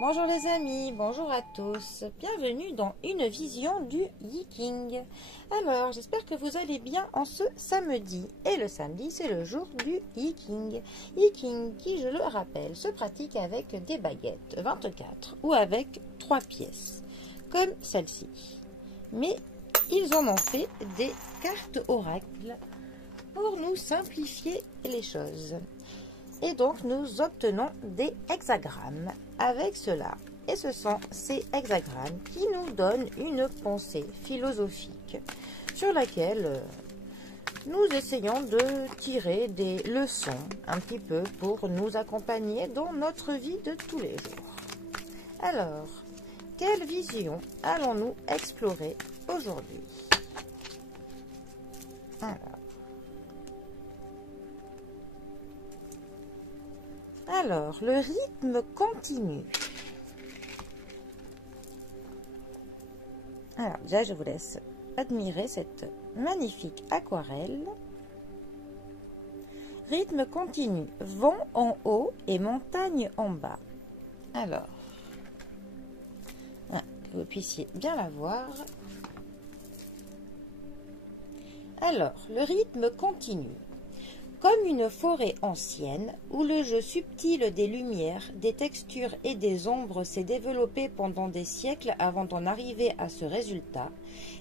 Bonjour les amis, bonjour à tous, bienvenue dans une vision du Yiking. Alors j'espère que vous allez bien en ce samedi, et le samedi c'est le jour du Yiking. Yiking qui, je le rappelle, se pratique avec des baguettes 24 ou avec 3 pièces, comme celle-ci. Mais ils en ont fait des cartes oracles pour nous simplifier les choses. Et donc, nous obtenons des hexagrammes avec cela. Et ce sont ces hexagrammes qui nous donnent une pensée philosophique sur laquelle nous essayons de tirer des leçons un petit peu pour nous accompagner dans notre vie de tous les jours. Alors, quelle vision allons-nous explorer aujourd'hui? Alors, le rythme continue. Alors, déjà, je vous laisse admirer cette magnifique aquarelle. Rythme continu, vent en haut et montagne en bas. Alors, que vous puissiez bien la voir. Alors, le rythme continue. Comme une forêt ancienne, où le jeu subtil des lumières, des textures et des ombres s'est développé pendant des siècles avant d'en arriver à ce résultat,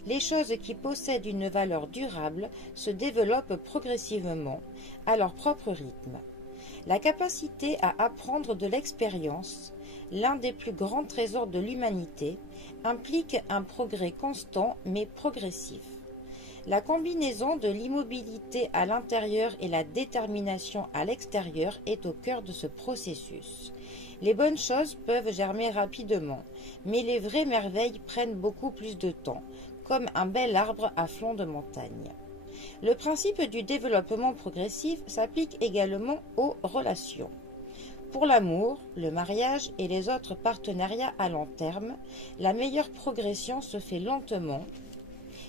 les choses qui possèdent une valeur durable se développent progressivement, à leur propre rythme. La capacité à apprendre de l'expérience, l'un des plus grands trésors de l'humanité, implique un progrès constant mais progressif. La combinaison de l'immobilité à l'intérieur et la détermination à l'extérieur est au cœur de ce processus. Les bonnes choses peuvent germer rapidement, mais les vraies merveilles prennent beaucoup plus de temps, comme un bel arbre à flanc de montagne. Le principe du développement progressif s'applique également aux relations. Pour l'amour, le mariage et les autres partenariats à long terme, la meilleure progression se fait lentement,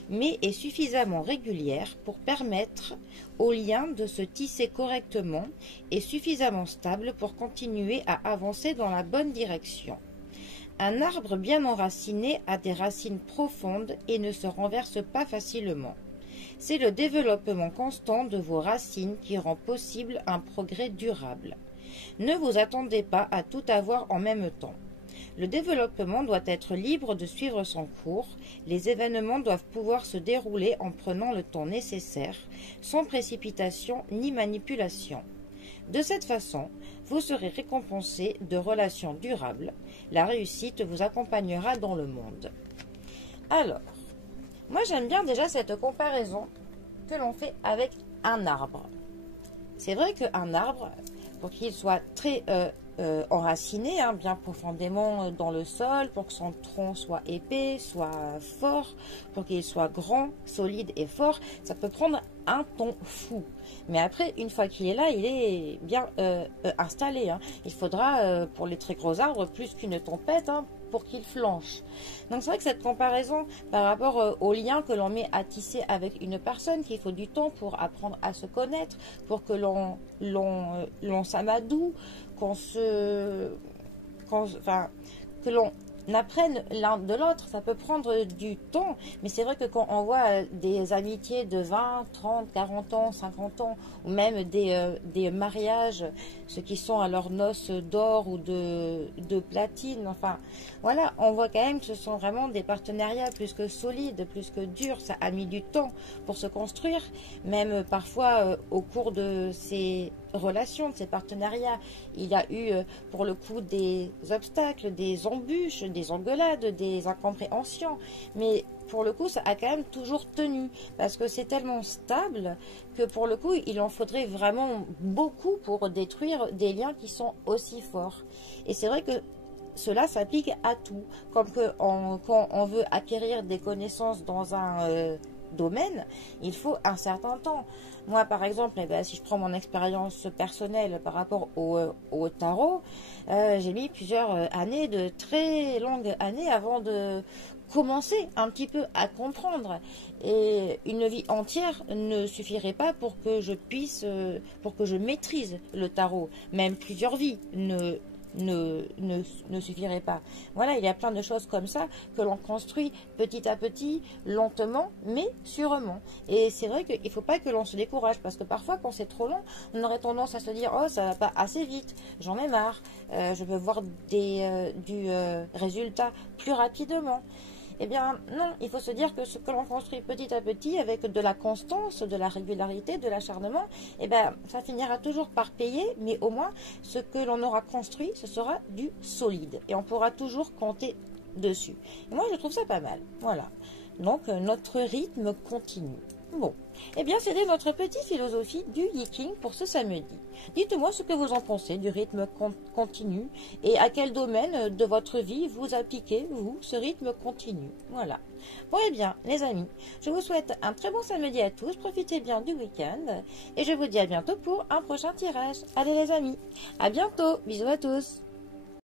mais est suffisamment régulière pour permettre aux liens de se tisser correctement et suffisamment stable pour continuer à avancer dans la bonne direction. Un arbre bien enraciné a des racines profondes et ne se renverse pas facilement. C'est le développement constant de vos racines qui rend possible un progrès durable. Ne vous attendez pas à tout avoir en même temps. Le développement doit être libre de suivre son cours, les événements doivent pouvoir se dérouler en prenant le temps nécessaire, sans précipitation ni manipulation. De cette façon, vous serez récompensé de relations durables. La réussite vous accompagnera dans le monde. Alors, moi j'aime bien déjà cette comparaison que l'on fait avec un arbre. C'est vrai qu'un arbre, pour qu'il soit très enraciné, bien profondément dans le sol, pour que son tronc soit épais, soit fort, pour qu'il soit grand, solide et fort, ça peut prendre un temps fou. Mais après, une fois qu'il est là, il est bien installé. Il faudra, pour les très gros arbres, plus qu'une tempête pour qu'il flanche. Donc c'est vrai que cette comparaison par rapport au lien que l'on met à tisser avec une personne, qu'il faut du temps pour apprendre à se connaître, pour que l'on s'amadoue, que l'on apprenne l'un de l'autre, ça peut prendre du temps, mais c'est vrai que quand on voit des amitiés de 20, 30, 40 ans, 50 ans, ou même des mariages, ceux qui sont à leurs noces d'or ou de platine, enfin, voilà, on voit quand même que ce sont vraiment des partenariats plus que solides, plus que durs, ça a mis du temps pour se construire, même parfois au cours de ces relations, de ces partenariats, il y a eu pour le coup des obstacles, des embûches, des engueulades, des incompréhensions, mais pour le coup ça a quand même toujours tenu parce que c'est tellement stable que pour le coup il en faudrait vraiment beaucoup pour détruire des liens qui sont aussi forts. Et c'est vrai que cela s'applique à tout, comme que quand on veut acquérir des connaissances dans un domaine, il faut un certain temps. Moi, par exemple, si je prends mon expérience personnelle par rapport au tarot, j'ai mis plusieurs années, de très longues années, avant de commencer un petit peu à comprendre. Et une vie entière ne suffirait pas pour que je puisse, pour que je maîtrise le tarot. Même plusieurs vies ne ne suffirait pas. Voilà, il y a plein de choses comme ça que l'on construit petit à petit, lentement, mais sûrement. Et c'est vrai qu'il ne faut pas que l'on se décourage, parce que parfois, quand c'est trop long, on aurait tendance à se dire, oh, ça va pas assez vite, j'en ai marre, je veux voir du résultat plus rapidement. Eh bien, non, il faut se dire que ce que l'on construit petit à petit, avec de la constance, de la régularité, de l'acharnement, eh bien, ça finira toujours par payer, mais au moins, ce que l'on aura construit, ce sera du solide. Et on pourra toujours compter dessus. Et moi, je trouve ça pas mal. Voilà. Donc, notre rythme continue. Bon, eh bien, c'était notre petite philosophie du Yiking pour ce samedi. Dites-moi ce que vous en pensez du rythme continu et à quel domaine de votre vie vous appliquez, vous, ce rythme continu. Voilà. Bon, eh bien, les amis, je vous souhaite un très bon samedi à tous. Profitez bien du week-end et je vous dis à bientôt pour un prochain tirage. Allez, les amis, à bientôt. Bisous à tous.